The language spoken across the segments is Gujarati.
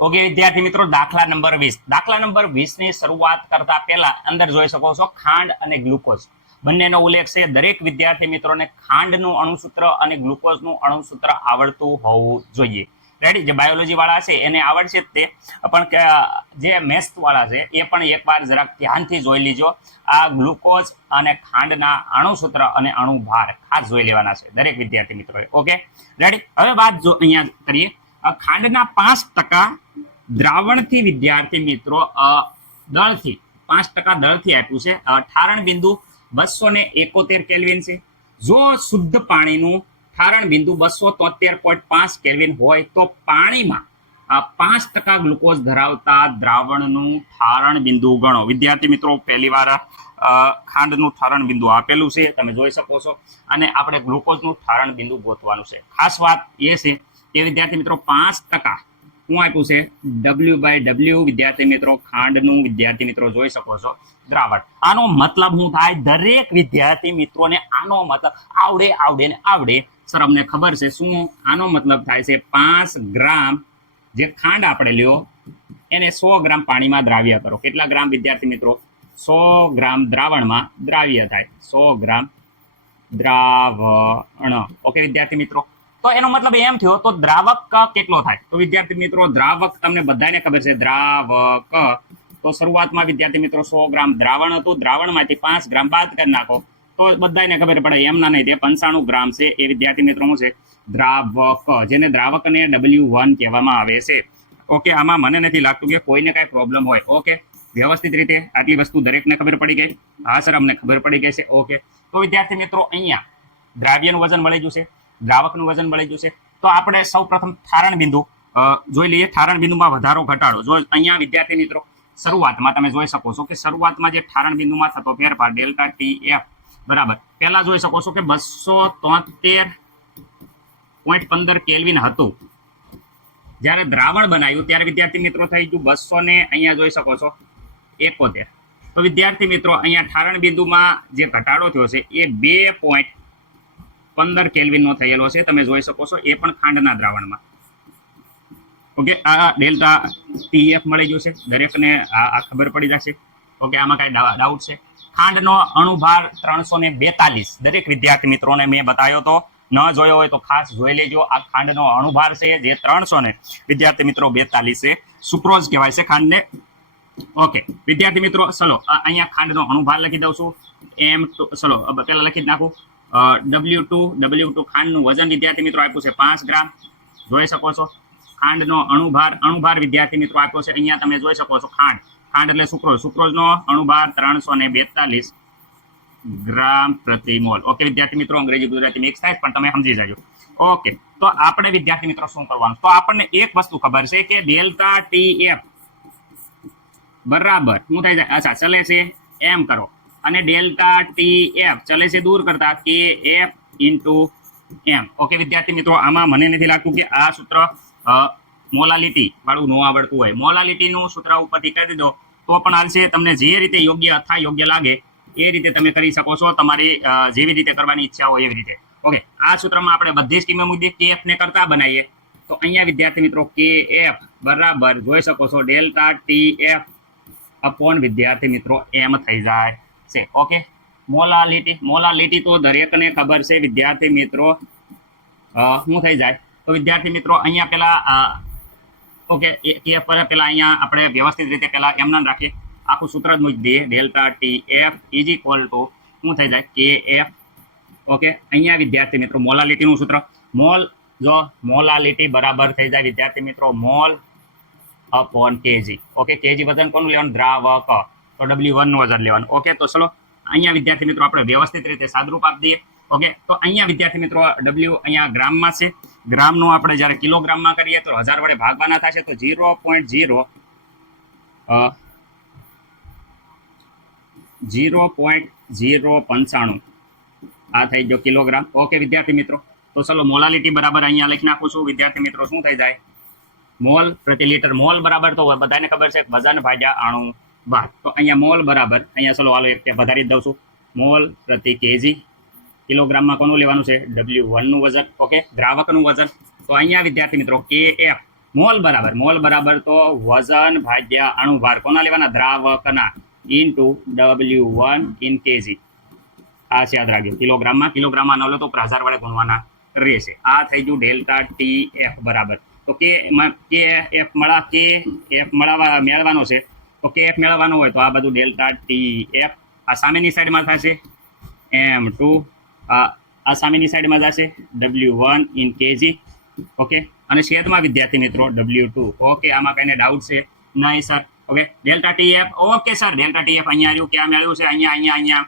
ઓકે વિદ્યાર્થી મિત્રો, દાખલા નંબર 20. દાખલા નંબર 20 ની શરૂઆત કરતા પહેલા અંદર જોઈ શકો છો ખાંડ અને ગ્લુકોઝ બંનેનો ઉલ્લેખ છે. દરેક વિદ્યાર્થી મિત્રોને ખાંડનું અણુસૂત્ર અને ગ્લુકોઝનું અણુસૂત્ર આવડતું હોવું જોઈએ. રેડી? જે બાયોલોજી વાળા છે એને આવડશે જ તે, પણ જે મેથ્સ વાળા છે એ પણ એકવાર જરાક ધ્યાનથી જોઈ લીજો. આ ગ્લુકોઝ અને ખાંડના અણુસૂત્ર અને અણુભાર ખાસ જોઈ લેવાના છે દરેક વિદ્યાર્થી મિત્રોએ. Okay ready? હવે વાત જો અહીંયા કરીએ. ખાંડના 5% દ્રાવણથી વિદ્યાર્થી મિત્રો દળથી 5% દળથી આપ્યું છે. ઠારણ બિંદુ 271 કેલ્વિન છે. જો શુદ્ધ પાણીનું ઠારણ બિંદુ 273.5 કેલ્વિન હોય તો પાણીમાં 5% ગ્લુકોઝ ધરાવતા દ્રાવણનું ઠારણ બિંદુ ગણો. વિદ્યાર્થી મિત્રો, પહેલી વાર ખાંડનું ઠારણ બિંદુ આપેલું છે, તમે જોઈ શકો છો, અને આપણે ગ્લુકોઝનું ઠારણ બિંદુ ગોતવાનું છે. ખાસ વાત એ છે કે વિદ્યાર્થી મિત્રો 5% શું આપ્યું છે? W/W વિદ્યાર્થી મિત્રો ખાંડનું વિદ્યાર્થી મિત્રો જોઈ શકો છો દ્રાવણ. આનો મતલબ શું થાય? દરેક વિદ્યાર્થી મિત્રોને આનો મતલબ આવડે. સર અમને ખબર છે શું આનો મતલબ થાય છે? 5 ગ્રામ જે ખાંડ આપણે લ્યો એને 100 ગ્રામ પાણીમાં દ્રાવ્ય કરો. કેટલા ગ્રામ વિદ્યાર્થી મિત્રો? 100 ગ્રામ દ્રાવણમાં દ્રાવ્ય થાય. 100 ગ્રામ દ્રાવણ. ઓકે વિદ્યાર્થી મિત્રો, તો એનો મતલબ એમ થયો તો દ્રાવક કેટલો થાય? તો વિદ્યાર્થી મિત્રો દ્રાવક તમને બધાને ખબર છે. દ્રાવક તો શરૂઆતમાં વિદ્યાર્થી મિત્રો 100 ગ્રામ દ્રાવણ હતું. દ્રાવણમાંથી 5 ગ્રામ બાદ કરી નાખો તો બધાને ખબર પડે. એમના નહીં, તે 95 ગ્રામ છે. એ વિદ્યાર્થી મિત્રો શું છે? દ્રાવક, જેને દ્રાવકને W1 કહેવામાં આવે છે. ઓકે, આમાં મને નથી લાગતું કે કોઈને કાંઈ પ્રોબ્લેમ હોય. ઓકે, વ્યવસ્થિત રીતે આટલી વસ્તુ દરેકને ખબર પડી ગઈ? હા સર, અમને ખબર પડી ગઈ છે. ઓકે, તો વિદ્યાર્થી મિત્રો અહીંયા દ્રાવ્યનું વજન મળી જશે, દ્રાવકનું વજન મળી જશે. તો આપણે સૌ પ્રથમ ઠારણ બિંદુ જોઈ લઈએ. ઠારણ બિંદુમાં વધારો ઘટાડો. જો અહીંયા વિદ્યાર્થી મિત્રો શરૂઆતમાં તમે જોઈ શકો છો કે શરૂઆતમાં જે ઠારણ બિંદુમાં થતો ફેરફાર ડેલ્ટા TF બરાબર, પહેલા જોઈ શકો છો કે 273.15 કેલ્વિન હતું. જ્યારે દ્રાવણ બનાવ્યું ત્યારે વિદ્યાર્થી મિત્રો થઈ ગયું 200 ને અહીંયા જોઈ શકો છો 71. તો વિદ્યાર્થી મિત્રો અહીંયા ઠારણ બિંદુમાં જે ઘટાડો થયો છે એ 2.15 કેલ્વિનનો થયેલો છે. તમે જોઈ શકો છો, એ પણ ખાંડના દ્રાવણમાં. ઓકે, આ ડેલ્ટા TF મળી ગયું છે. દરેકને આ ખબર પડી જશે. ઓકે, આમાં કાંઈ ડાઉટ છે? ખાંડનો અણુભાર 342. દરેક વિદ્યાર્થી મિત્રોને મેં બતાવ્યો તો, ન જોયો હોય તો ખાસ જોઈ લેજો. આ ખાંડનો અણુભાર છે જે 300 વિદ્યાર્થી મિત્રો 42 છે. સુક્રોઝ કહેવાય છે ખાંડને. ઓકે વિદ્યાર્થી મિત્રો, ચલો અહીંયા ખાંડનો અણુભાર લખી દઉં છું. M2, ચલો પહેલા લખી જ નાખું. W2 ખાંડનું વજન વિદ્યાર્થી મિત્રો આપ્યું છે 5 ગ્રામ. જોઈ શકો છો ખાંડનો અણુભાર વિદ્યાર્થી મિત્રો આપ્યો છે. અહીંયા તમે જોઈ શકો છો ખાંડ એટલે સુક્રોઝનો અણુભાર 342 ગ્રામ પ્રતિ મોલ. ઓકે વિદ્યાર્થી મિત્રો, અંગ્રેજી ગુજરાતી મિક્સ થાય પણ તમે સમજી જાજો. ઓકે, તો આપણે વિદ્યાર્થી મિત્રો શું કરવાનું? તો આપણને એક વસ્તુ ખબર છે કે ડેલ્ટા TF બરાબર શું થાય છે? અચ્છા, ચલે છે એમ કરો, અને ડેલ્ટા TF ચલે છે દૂર કરતા KF × M. ઓકે વિદ્યાર્થી મિત્રો, આમાં મને નથી લાગતું કે આ સૂત્ર મોલાલિટી વાળું ન આવડતું હોય. મોલાલિટીનું સૂત્ર ઉપરથી કરી દો તો પણ હાલશે. તમને જે રીતે યોગ્ય લાગે એ રીતે તમે કરી શકો છો. તમારી જેવી રીતે કરવાની ઈચ્છા હોય એવી રીતે. ઓકે, આ સૂત્રમાં આપણે બધી જ કિંમત મુદ્દે KF ને કરતા બનાવીએ. તો અહીંયા વિદ્યાર્થી મિત્રો KF બરાબર જોઈ શકો છો ડેલ્ટા TF અપોન વિદ્યાર્થી મિત્રો M થઈ જાય છે. ઓકે, મોલાલિટી તો દરેકને ખબર છે વિદ્યાર્થી મિત્રો શું થઈ જાય. તો વિદ્યાર્થી મિત્રો અહીંયા પેલા ઓકે KF પર પેલા અહીંયા આપણે વ્યવસ્થિત રીતે પેલા એમ નામ રાખીએ. આખું સૂત્ર જ મૂકી દઈએ. Delta TF is equal to શું થઈ જાય? KF. ઓકે, અહીંયા વિદ્યાર્થી મિત્રો મોલાલિટીનું સૂત્ર મોલાલિટી બરાબર થઈ જાય વિદ્યાર્થી મિત્રો mall upon kg. Okay, kg વજન કોનું લેવાનું? દ્રાવક. તો W1 નું વજન લેવાનું. ઓકે, તો ચલો અહીંયા વિદ્યાર્થી મિત્રો આપણે વ્યવસ્થિત રીતે સાદરૂપ આપી દઈએ. ઓકે, તો અહીંયા વિદ્યાર્થી મિત્રો W અહીંયા ગ્રામમાં છે. ગ્રામનું આપણે જ્યારે કિલોગ્રામમાં કરીએ તો 1000 વડે ભાગવાના થશે. તો 0.095 આ થઈ ગયો કિલોગ્રામ. ઓકે વિદ્યાર્થી મિત્રો, તો ચલો મોલાલિટી બરાબર અહીંયા લખી નાખું છું. વિદ્યાર્થી મિત્રો શું થઈ જાય? મોલ પ્રતિ લીટર. મોલ બરાબર તો બધાને ખબર છે વજન ભાગ્યા અણુ ભાર. તો અહીંયા મોલ બરાબર અહીંયા ચલો હાલો એક વધારી જ દઉં છું. મોલ પ્રતિ kg. કિલોગ્રામમાં કોનું લેવાનું છે? W1 નું વજન. ઓકે, દ્રાવકનું વજન. તો અહીંયા વિદ્યાર્થી મિત્રો KF મોલ બરાબર તો વજન ભાગ્યા અણુભાર કોના લેવાના દ્રાવકના ઇન્ટુ W1 ઇન કેજી. આ છે યાદ રાખજો કિલોગ્રામમાં ન લો તો 1000 વડે ગુણવાના રહેશે. આ થઈ ગયું ડેલ્ટા TF બરાબર. તો કે એફ મેળવવાનો છે. તો કે એફ મેળવવાનો હોય તો આ બધું ડેલ્ટા TF આ સામેની સાઈડમાં થશે M2 આ સામેની સાઈડમાં જશે W1 ઇન કેજી. ઓકે અને છેદમાં વિદ્યાર્થી મિત્રો W2. ઓકે આમાં કઈને ડાઉટ છે નહીં sir? Okay delta TF okay sir delta TF અહીંયા આવ્યું ક્યાં મેળવ્યું છે અહીંયા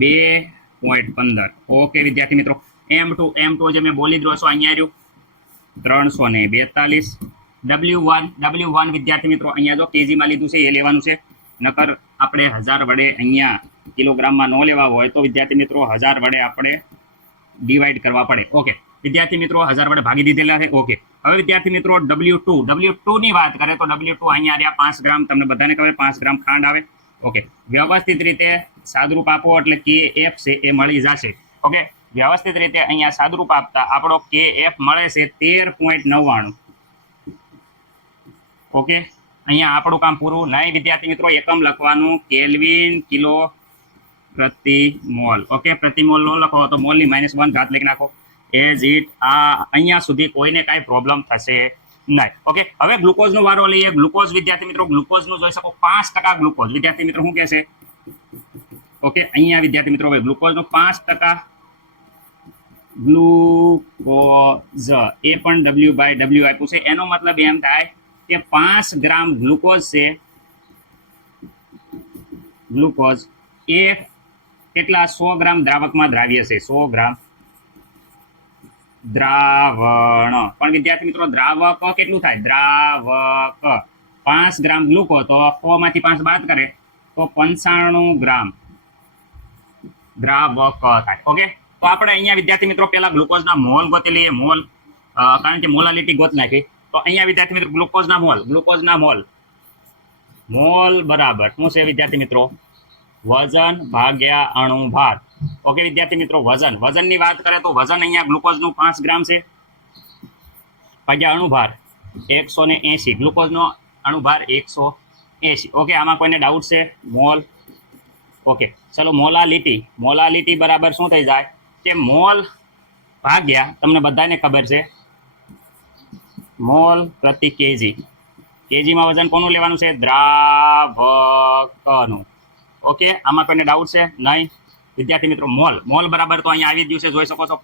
2.15. ઓકે વિદ્યાર્થી મિત્રો M2 જે મેં બોલી જ રહ્યો છું અહીંયા આવ્યું 342. W1 વિદ્યાર્થી મિત્રો અહીંયા જો કેજીમાં લીધું છે એ લેવાનું છે, નકર આપણે 1000 વડે અહીંયા કિલોગ્રામમાં ન લેવા હોય તો વિદ્યાર્થી મિત્રો 1000 વડે આપણે ડિવાઈડ કરવા પડે. ઓકે વિદ્યાર્થી મિત્રો 1000 વડે ભાગી દીધેલા છે. ઓકે હવે વિદ્યાર્થી મિત્રો W2 ની વાત કરે તો W2 અહીંયા રહ્યા 5 ગ્રામ. તમને બધાને ખબર 5 ગ્રામ ખાંડ આવે. ઓકે વ્યવસ્થિત રીતે સાદરૂપ આપો એટલે KF છે એ મળી જશે. ઓકે વ્યવસ્થિત રીતે અહીંયા સાદરૂપ આપતા આપણો KF મળે છે 13.99. ઓકે અહીંયા આપણું કામ પૂરું નહીં વિદ્યાર્થી મિત્રો. એકમ લખવાનું કેલ્વિન કિલો પ્રતિ મોલ. ઓકે પ્રતિ મોલ નો લખો તો મોલની -1 ઘાત લખી નાખો એઝ ઇટ. આ અહીંયા સુધી કોઈને કાંઈ પ્રોબ્લેમ થશે નહીં. ઓકે હવે ગ્લુકોઝનો વારો લઈએ. ગ્લુકોઝ વિદ્યાર્થી મિત્રો ગ્લુકોઝનું જોઈ શકો 5% ગ્લુકોઝ. વિદ્યાર્થી મિત્રો શું કહે છે? ઓકે અહીંયા વિદ્યાર્થી મિત્રો હવે ગ્લુકોઝનો 5% ગ્લુકોઝ એ પણ W/W આપ્યું છે. એનો મતલબ એમ થાય કે 5 ગ્રામ ગ્લુકોઝ છે. ગ્લુકોઝ એ કેટલા 100 ગ્રામ દ્રાવકમાં દ્રાવ્ય છે. 100 ગ્રામ દ્રાવણ. પણ વિદ્યાર્થી મિત્રો દ્રાવક કેટલું થાય? દ્રાવક 5 ગ્રામ ગ્લુકોઝ તો 100 માંથી 5 બાદ કરે તો 95 ગ્રામ દ્રાવક થાય. ઓકે તો આપણે અહીંયા વિદ્યાર્થી મિત્રો પહેલા ગ્લુકોઝના મોલ ગોતી લઈએ. મોલ કારણ કે મોલાલિટી ગોત નાખી. તો અહીંયા વિદ્યાર્થી મિત્રો ગ્લુકોઝના મોલ બરાબર શું છે વિદ્યાર્થી મિત્રો? વજન ભાગ્યા અણુભાર. ઓકે વિદ્યાર્થી મિત્રો વજનની વાત કરે તો વજન અહીંયા ગ્લુકોઝનું 5 ગ્રામ છે ભાગ્યા અણુભાર 180. ગ્લુકોઝનો અણુભાર 180. ઓકે આમાં કોઈને ડાઉટ છે? મોલ. ઓકે ચલો મોલાલિટી બરાબર શું થઈ જાય કે મોલ ભાગ્યા તમને બધાને ખબર છે મોલ પ્રતિ કેજી. કેજીમાં વજન કોનું લેવાનું છે? દ્રાવકનું. ઓકે આમાં કોઈને ડાઉટ છે? નહીં વિદ્યાર્થી મિત્રો. મોલ બરાબર તો અહીંયા આવી ગયું છે જોઈ શકો છો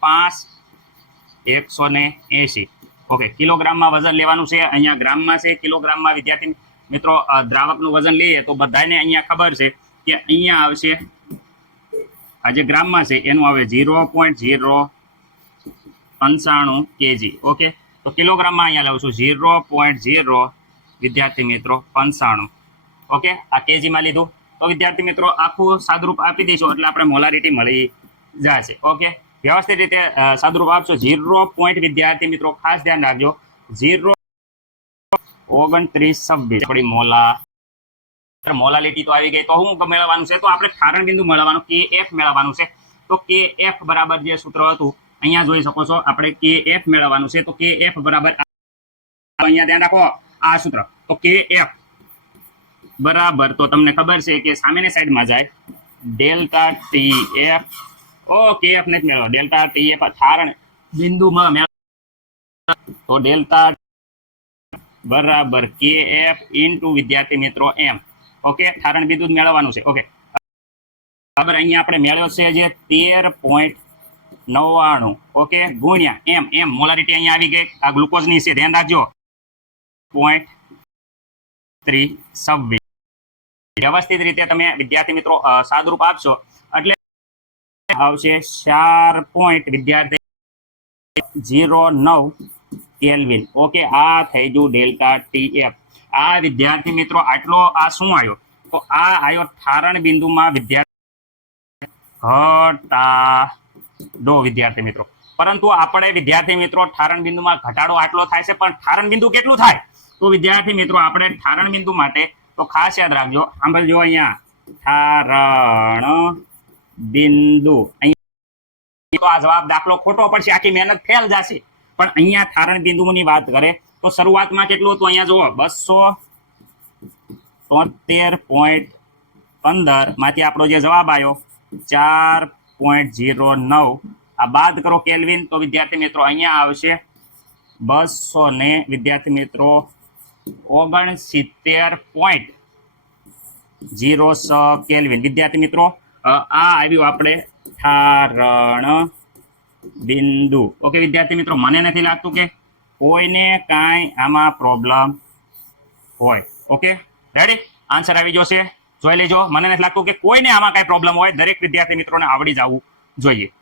180. ઓકે કિલોગ્રામમાં વજન લેવાનું છે. અહીંયા ગ્રામમાં છે. કિલોગ્રામમાં વિદ્યાર્થી મિત્રો દ્રાવકનું વજન લઈએ તો બધાને અહીંયા ખબર છે કે અહીંયા આવશે આ જે ગ્રામમાં છે એનું આવે 0.095 કેજી. ઓકે તો કિલોગ્રામમાં અહીંયા લાવું છું 0.0 વિદ્યાર્થી મિત્રો 95. ઓકે આ કેજીમાં લીધું તો વિદ્યાર્થી મિત્રો આખું સાદરૂપ આપી દઈશું એટલે આપણે મોલારિટી મળી જશે. ઓકે વ્યવસ્થિત રીતે સાદરૂપ આપશો 0. વિદ્યાર્થી મિત્રો ખાસ ધ્યાન રાખજો 0.2926 આપણી મોલાલિટી તો આવી ગઈ. તો શું મેળવવાનું છે? તો આપણે ઠારણ બિંદુ મેળવવાનું KF મેળવવાનું છે. તો KF બરાબર જે સૂત્ર હતું અહીંયા જોઈ શકો છો આપણે KF મેળવવાનું છે. તો KF બરાબર અહીંયા ધ્યાન રાખો આ સૂત્ર. તો KF બરાબર તો તમને ખબર છે કે સામેની સાઈડમાં જાય ડેલ્ટા TF. KF નથી મેળવો ડેલ્ટા TF ઠારણ બિંદુમાં તો ડેલ્ટા બરાબર KF ઇન્ટુ વિદ્યાર્થી મિત્રો M. ઓકે ઠારણ બિંદુ મેળવવાનું છે. ઓકે બરાબર અહીંયા આપણે મેળવ્યો છે જે 13.99. ઓકે ગુણ્યા M મોલારિટી અહીંયા આવી ગઈ. આ ગ્લુકોઝની છે ધ્યાન રાખજો 0.326. વ્યવસ્થિત રીતે તમે વિદ્યાર્થી મિત્રો સાદરૂપ આપશો એટલે આવશે 4. વિદ્યાર્થી 09 કેલ્વિન. ઓકે આ થઈ ગયું ડેલ્ટા TF. આ વિદ્યાર્થી મિત્રો આટલો આ શું આવ્યો? તો આ આવ્યો ઠારણ બિંદુમાં વિદ્યાર્થી ઘટાડો વિદ્યાર્થી મિત્રો. પરંતુ આપણે વિદ્યાર્થી મિત્રો ઠારણ બિંદુમાં ઘટાડો આટલો થાય છે પણ ઠારણ બિંદુ કેટલું થાય? તો વિદ્યાર્થી મિત્રો આપણે ઠારણ બિંદુ માટે તો ખાસ યાદ રાખજો. સાંભળજો અહીંયા ઠારણ બિંદુ. અહીંયા તો આ જવાબ દાખલો ખોટો પડશે, આખી મહેનત ફેલ જશે. પણ અહીંયા ઠારણ બિંદુની વાત કરે તો શરૂઆતમાં કેટલું હતું અહીંયા જુઓ 273.15 માંથી આપણો જે જવાબ આવ્યો 4.09 આ બાદ કરો કેલ્વિન તો વિદ્યાર્થી મિત્રો અહીંયા આવશે 200 ને વિદ્યાર્થી મિત્રો 69.06 કેલ્વિન વિદ્યાર્થી મિત્રો આ આવ્યું આપણે ઠારણ બિંદુ ઓકે વિદ્યાર્થી મિત્રો મને નથી લાગતું કે કોઈને કાંઈ આમાં પ્રોબ્લેમ હોય ઓકે રેડી આન્સર આવી જશે જોઈ લેજો મને નથી લાગતું કે કોઈને આમાં કાંઈ પ્રોબ્લેમ હોય દરેક વિદ્યાર્થી મિત્રોને આવડી જવું જોઈએ